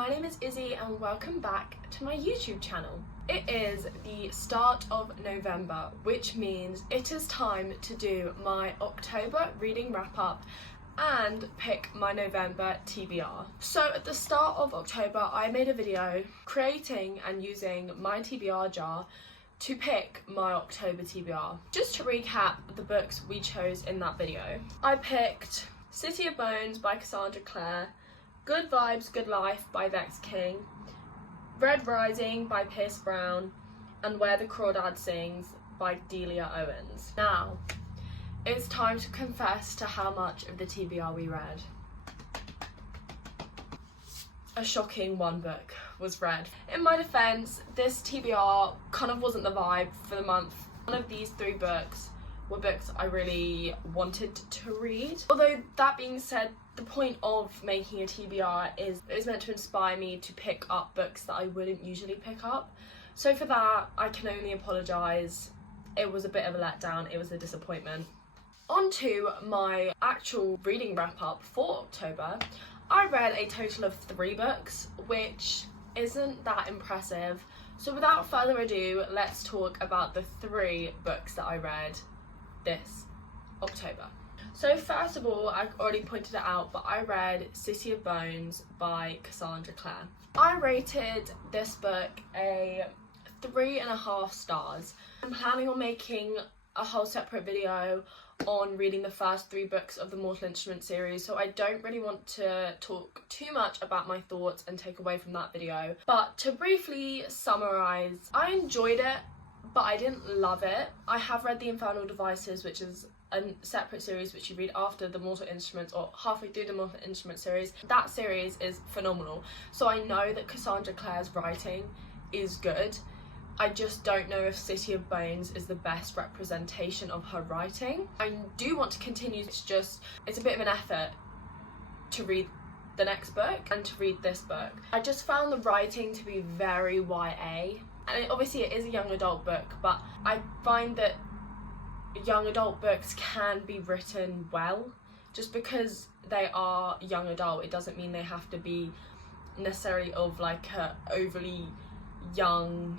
my name is Izzy and welcome back to my YouTube channel. It is the start of November, which means it is time to do my October reading wrap up and pick my November TBR. So at the start of October, I made a video creating and using my TBR jar to pick my October TBR. Just to recap the books we chose in that video. I picked City of Bones by Cassandra, Clare, Good Vibes, Good Life by Vex King, Red Rising by Pierce Brown, and Where the Crawdad Sings by Delia Owens. Now, it's time to confess to how much of the TBR we read. A shocking one book was read. In my defense, this TBR kind of wasn't the vibe for the month. One of these three books were books I really wanted to read. Although that being said, the point of making a TBR is it's meant to inspire me to pick up books that I wouldn't usually pick up. So for that, I can only apologise. It was a bit of a letdown, it was a disappointment. On to my actual reading wrap up for October. I read a total of 3 books, which isn't that impressive. So without further ado, let's talk about the 3 books that I read this October. So first of all, I've already pointed it out, but I read City of Bones by Cassandra Clare. I rated this book a 3.5 stars. I'm planning on making a whole separate video on reading the first 3 books of the Mortal Instruments series, so I don't really want to talk too much about my thoughts and take away from that video. But to briefly summarise, I enjoyed it, but I didn't love it. I have read The Infernal Devices, which is a separate series which you read after the Mortal Instruments or halfway through the Mortal Instruments series. That series is phenomenal, so I know that Cassandra Clare's writing is good. I just don't know if City of Bones is the best representation of her writing. I do want to continue, it's a bit of an effort to read the next book and to read this book. I just found the writing to be very YA, and obviously it is a young adult book, but I find that young adult books can be written well. Just because they are young adult, it doesn't mean they have to be necessarily of like a overly young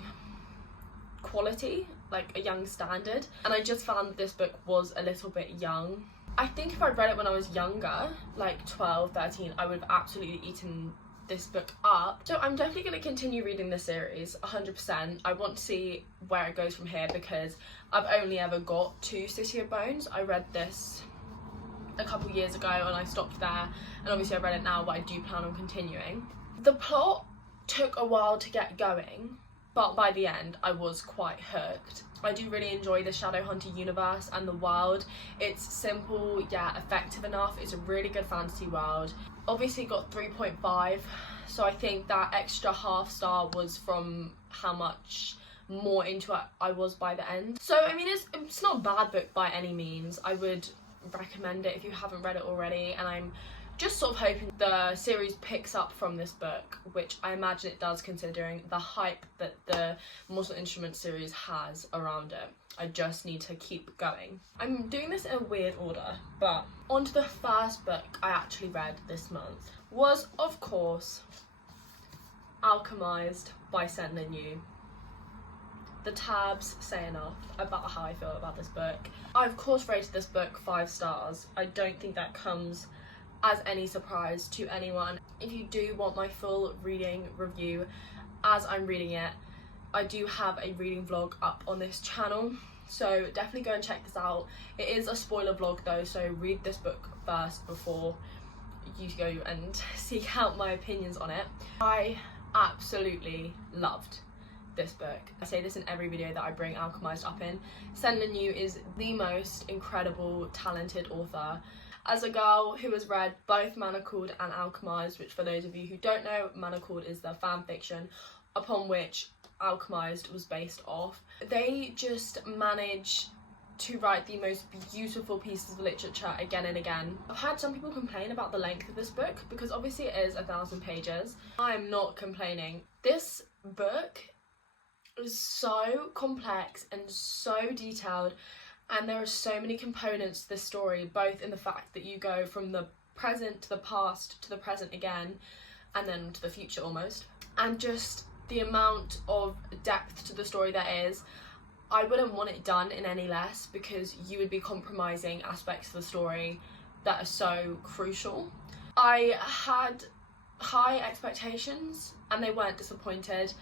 quality, like a young standard, and I just found that this book was a little bit young. I think if I'd read it when I was younger, like 12, 13, I would have absolutely eaten this book up. So I'm definitely going to continue reading this series 100%. I want to see where it goes from here because I've only ever got to City of Bones. I read this a couple years ago and I stopped there, and obviously I read it now, but I do plan on continuing. The plot took a while to get going, but by the end I was quite hooked. I do really enjoy the Shadowhunter universe and the world. It's simple yet effective enough. It's a really good fantasy world. Obviously got 3.5, so I think that extra half star was from how much more into it I was by the end. So I mean, it's not a bad book by any means. I would recommend it if you haven't read it already, and I'm just sort of hoping the series picks up from this book, which I imagine it does considering the hype that the Mortal Instruments series has around it. I just need to keep going. I'm doing this in a weird order, but on to the first book I actually read this month was, of course, Alchemised by SenLinYu. The tabs say enough about how I feel about this book. I of course rated this book 5 stars. I don't think that comes as any surprise to anyone. If you do want my full reading review as I'm reading it, I do have a reading vlog up on this channel, so definitely go and check this out. It is a spoiler vlog though, so read this book first before you go and seek out my opinions on it. I absolutely loved this book. I say this in every video that I bring Alchemised up in. SenLinYu is the most incredible, talented author. As a girl who has read both Manacled and Alchemised, which for those of you who don't know, Manacled is the fan fiction upon which Alchemised was based off, they just manage to write the most beautiful pieces of literature again and again. I've had some people complain about the length of this book because obviously it is 1,000 pages. I'm not complaining. This book is so complex and so detailed, and there are so many components to this story, both in the fact that you go from the present to the past to the present again, and then to the future almost. And just the amount of depth to the story there is, I wouldn't want it done in any less, because you would be compromising aspects of the story that are so crucial. I had high expectations and they weren't disappointed,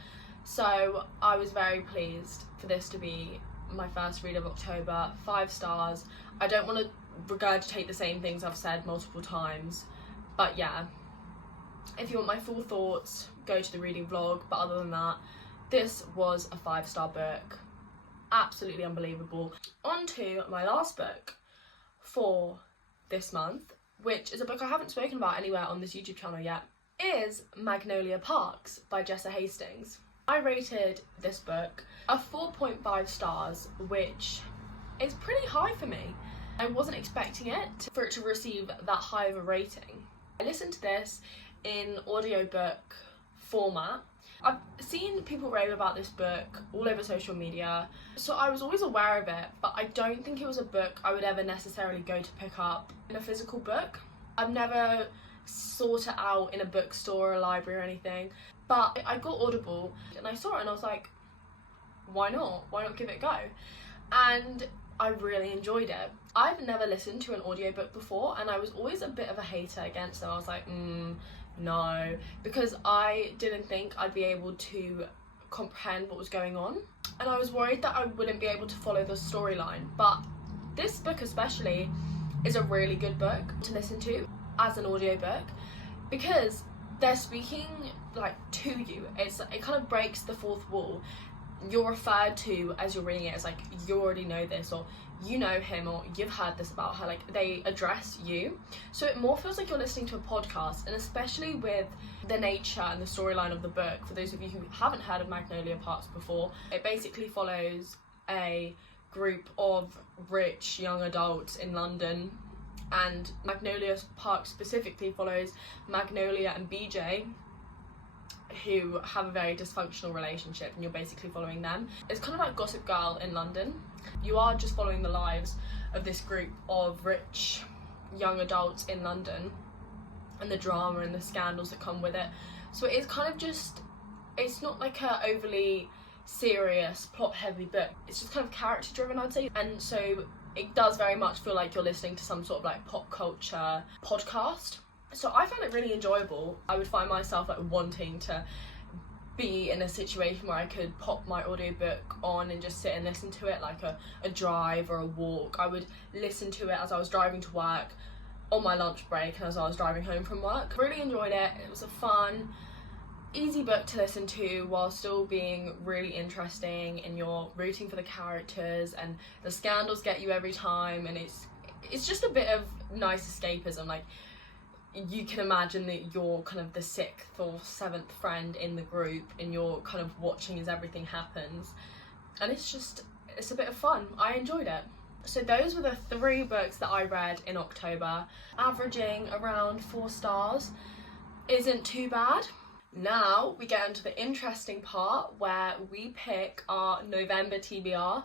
so I was very pleased for this to be my first read of October. 5 stars. I don't want to regurgitate the same things I've said multiple times, but yeah, if you want my full thoughts, go to the reading vlog. But other than that, this was a 5-star book. Absolutely unbelievable. On to my last book for this month, which is a book I haven't spoken about anywhere on this YouTube channel yet, is Magnolia Parks by Jessa Hastings. I rated this book a 4.5 stars, which is pretty high for me. I wasn't expecting it for it to receive that high of a rating. I listened to this in audiobook format. I've seen people rave about this book all over social media, so I was always aware of it, but I don't think it was a book I would ever necessarily go to pick up in a physical book. I've never sought it out in a bookstore or a library or anything, but I got Audible and I saw it and I was like, why not? Why not give it a go? And I really enjoyed it. I've never listened to an audiobook before, and I was always a bit of a hater against them. I was like, no, because I didn't think I'd be able to comprehend what was going on, and I was worried that I wouldn't be able to follow the storyline. But this book especially is a really good book to listen to as an audiobook, because they're speaking like to you. It kind of breaks the fourth wall. You're referred to as you're reading it as like, you already know this, or you know him, or you've heard this about her. Like, they address you, so it more feels like you're listening to a podcast. And especially with the nature and the storyline of the book, for those of you who haven't heard of Magnolia Parks before, it basically follows a group of rich young adults in London, and Magnolia Park specifically follows Magnolia and BJ, who have a very dysfunctional relationship, and you're basically following them. It's kind of like Gossip Girl in London. You are just following the lives of this group of rich young adults in London, and the drama and the scandals that come with it. So it is kind of just, it's not like a overly serious plot heavy book, it's just kind of character driven, I'd say. And so it does very much feel like you're listening to some sort of like pop culture podcast. So I found it really enjoyable. I would find myself like wanting to be in a situation where I could pop my audiobook on and just sit and listen to it, like a drive or a walk. I would listen to it as I was driving to work, on my lunch break, and as I was driving home from work. Really enjoyed it. It was a fun, easy book to listen to while still being really interesting, and you're rooting for the characters, and the scandals get you every time, and it's just a bit of nice escapism. Like, you can imagine that you're kind of the 6th or 7th friend in the group, and you're kind of watching as everything happens, and it's a bit of fun. I enjoyed it. So those were the 3 books that I read in October, averaging around 4 stars. Isn't too bad. Now we get into the interesting part where we pick our November TBR.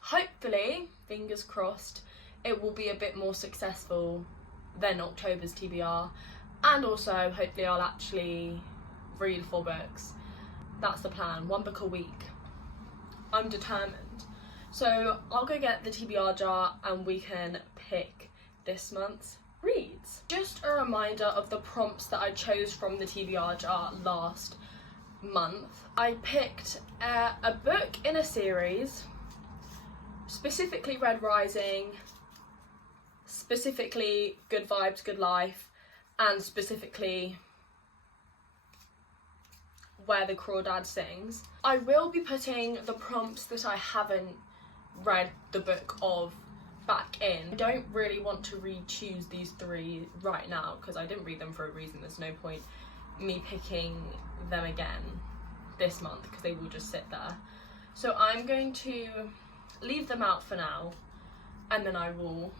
Hopefully, fingers crossed, it will be a bit more successful than October's TBR, and also hopefully I'll actually read 4 books. That's the plan, 1 book a week. I'm determined. So I'll go get the TBR jar and we can pick this month's reads. Just a reminder of the prompts that I chose from the TBR jar last month. I picked a book in a series, specifically Red Rising, specifically Good Vibes, Good Life, and specifically Where the Crawdad Sings. I will be putting the prompts that I haven't read the book of back in. I don't really want to re-choose these 3 right now because I didn't read them for a reason. There's no point me picking them again this month because they will just sit there. So I'm going to leave them out for now, and then I will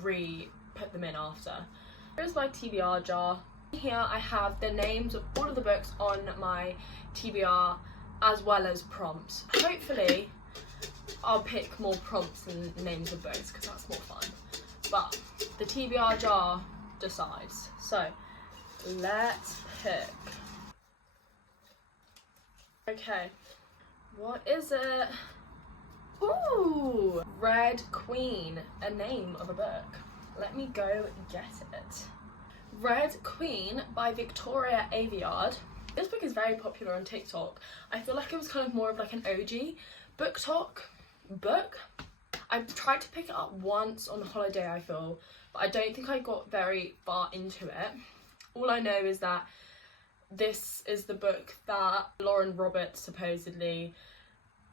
re-put them in after. Here's my TBR jar. Here I have the names of all of the books on my TBR as well as prompts. Hopefully I'll pick more prompts than names of books because that's more fun, but the TBR jar decides. So Let's pick. Okay, what is it? Ooh, Red Queen, a name of a book. Let me go get it. Red Queen by Victoria Aveyard. This book is very popular on TikTok. I feel like it was kind of more of like an OG book talk book. I tried to pick it up once on holiday, I feel, but I don't think I got very far into it. All I know is that this is the book that Lauren Roberts supposedly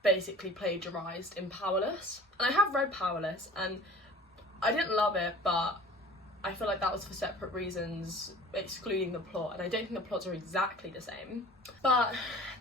basically plagiarised in Powerless. And I have read Powerless and I didn't love it, but I feel like that was for separate reasons, excluding the plot, and I don't think the plots are exactly the same. But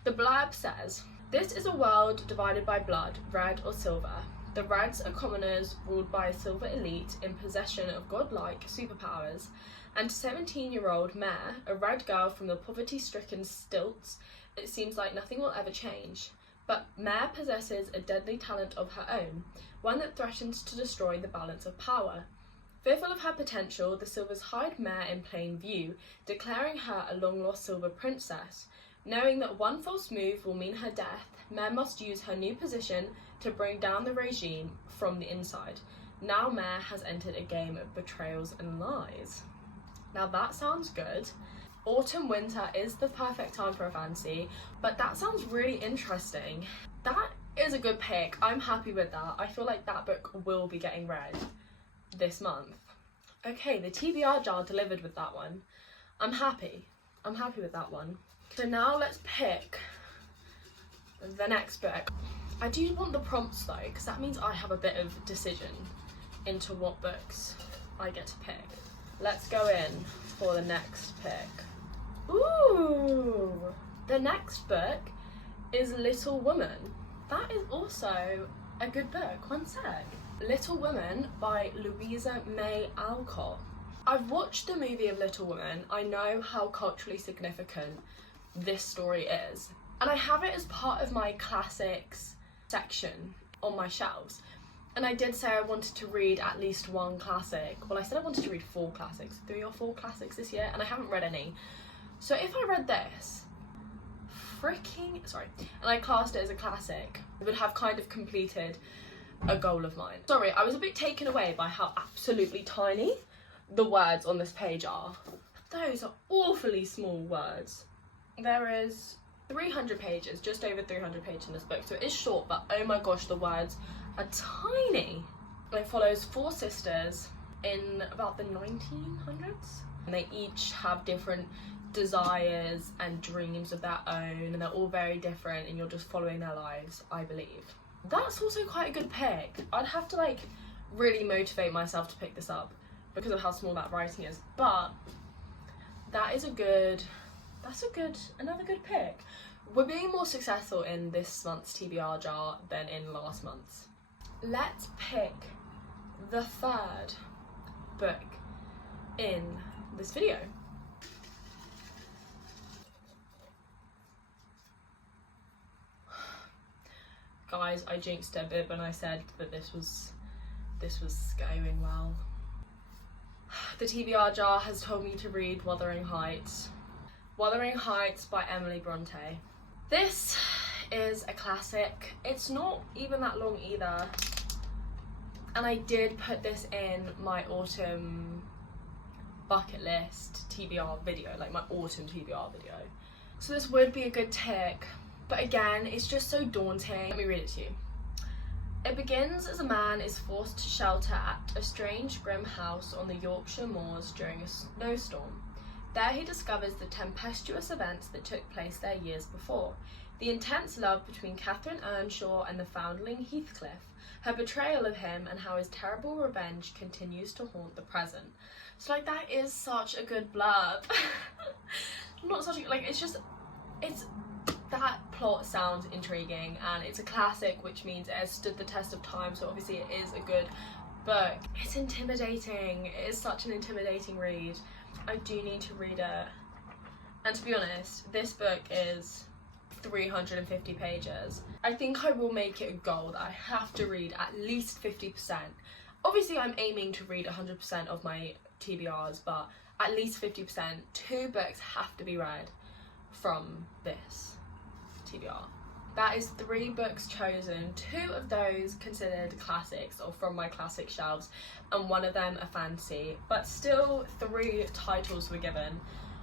the blurb says, "This is a world divided by blood, red or silver. The Reds are commoners ruled by a silver elite in possession of godlike superpowers, and to 17-year-old Mare, a red girl from the poverty-stricken stilts, it seems like nothing will ever change. But Mare possesses a deadly talent of her own, one that threatens to destroy the balance of power. Fearful of her potential, the Silvers hide Mare in plain view, declaring her a long-lost silver princess. Knowing that one false move will mean her death, Mare must use her new position to bring down the regime from the inside. Now Mare has entered a game of betrayals and lies." Now that sounds good. Autumn winter is the perfect time for a fantasy, but that sounds really interesting. That is a good pick. I'm happy with that. I feel like that book will be getting read this month. Okay, the TBR jar delivered with that one. I'm happy with that one. So now let's pick the next book. I do want the prompts though, because that means I have a bit of decision into what books I get to pick. Let's go in for the next pick. Ooh! The next book is Little Woman. That is also a good book. One sec. Little Woman by Louisa May Alcott. I've watched the movie of Little Woman. I know how culturally significant this story is. And I have it as part of my classics section on my shelves. And I did say I wanted to read at least one classic. Well, I said I wanted to read 4 classics, 3 or 4 classics this year, and I haven't read any. So if I read this, and I classed it as a classic, it would have kind of completed a goal of mine. Sorry, I was a bit taken away by how absolutely tiny the words on this page are. Those are awfully small words. There is 300 pages, just over 300 pages in this book, so it is short, but oh my gosh, the words are tiny. It follows 4 sisters in about the 1900s, and they each have different desires and dreams of their own, and they're all very different, and you're just following their lives, I believe. That's also quite a good pick. I'd have to like really motivate myself to pick this up because of how small that writing is, but that is another good pick. We're being more successful in this month's TBR jar than in last month's. Let's pick the 3rd book in this video. Guys, I jinxed a bit when I said that this was going well. The TBR jar has told me to read Wuthering Heights. Wuthering Heights by Emily Bronte. This is a classic. It's not even that long either. And I did put this in my autumn bucket list TBR video, like my autumn TBR video. So this would be a good tick. But again, it's just so daunting. Let me read it to you. It begins as a man is forced to shelter at a strange, grim house on the Yorkshire moors during a snowstorm. There he discovers the tempestuous events that took place there years before. The intense love between Catherine Earnshaw and the foundling Heathcliff, her betrayal of him, and how his terrible revenge continues to haunt the present. So like, that is such a good blurb. Not such a, like, it's that plot sounds intriguing, and it's a classic, which means it has stood the test of time, so obviously it is a good book. It's intimidating. It is such an intimidating read. I do need to read it. And to be honest, this book is 350 pages. I think I will make it a goal that I have to read at least 50%. Obviously I'm aiming to read 100% of my TBRs, but at least 50%, 2 books have to be read from this TBR. That is 3 books chosen, 2 of those considered classics or from my classic shelves, and 1 of them a fantasy, but still 3 titles were given,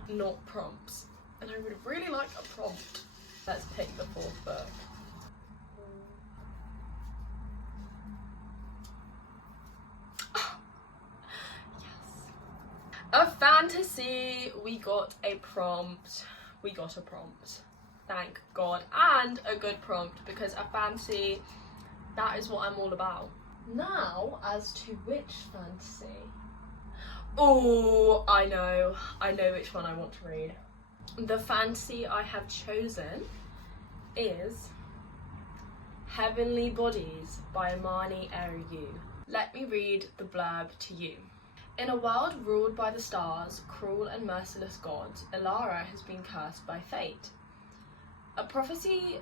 not prompts. And I would really like a prompt. Let's pick the 4th book. Yes. A fantasy, we got a prompt. Thank God, and a good prompt, because a fantasy, that is what I'm all about. Now, as to which fantasy. Oh, I know which one I want to read. The fantasy I have chosen is Heavenly Bodies by SenLinYu. Let me read the blurb to you. In a world ruled by the stars, cruel and merciless gods, Ilara has been cursed by fate. A prophecy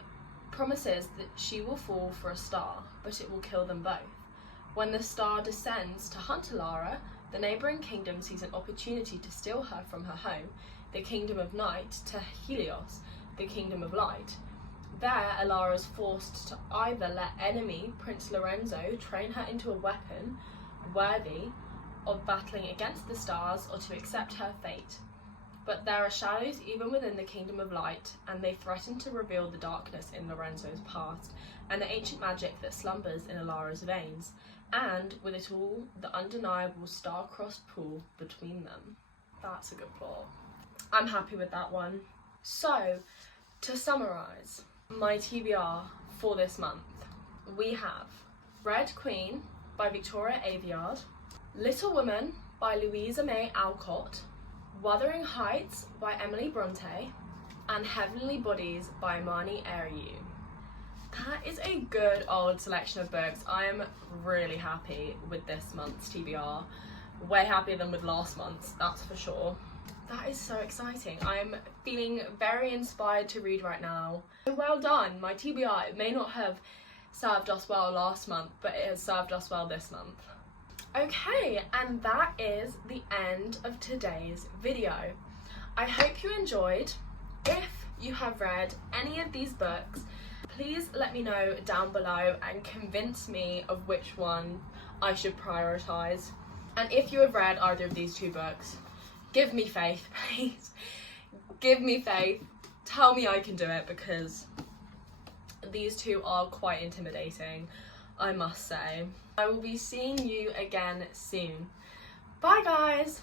promises that she will fall for a star, but it will kill them both. When the star descends to hunt Ilara, the neighbouring kingdom sees an opportunity to steal her from her home, the kingdom of night, to Helios, the kingdom of light. There, Ilara is forced to either let enemy Prince Lorenzo train her into a weapon worthy of battling against the stars, or to accept her fate. But there are shadows even within the kingdom of light, and they threaten to reveal the darkness in Lorenzo's past, and the ancient magic that slumbers in Ilara's veins, and, with it all, the undeniable star-crossed pool between them. That's a good plot. I'm happy with that one. So, to summarise my TBR for this month, we have Red Queen by Victoria Aveyard, Little Women by Louisa May Alcott, Wuthering Heights by Emily Bronte, and Heavenly Bodies by SenLinYu. That is a good old selection of books. I am really happy with this month's TBR. Way happier than with last month's, that's for sure. That is so exciting. I'm feeling very inspired to read right now. Well done, my TBR. It may not have served us well last month, but it has served us well this month. Okay, and that is the end of today's video. I hope you enjoyed. If you have read any of these books, please let me know down below and convince me of which one I should prioritise. And if you have read either of these 2 books, give me faith, please. Give me faith. Tell me I can do it, because these 2 are quite intimidating, I must say. I will be seeing you again soon. Bye guys!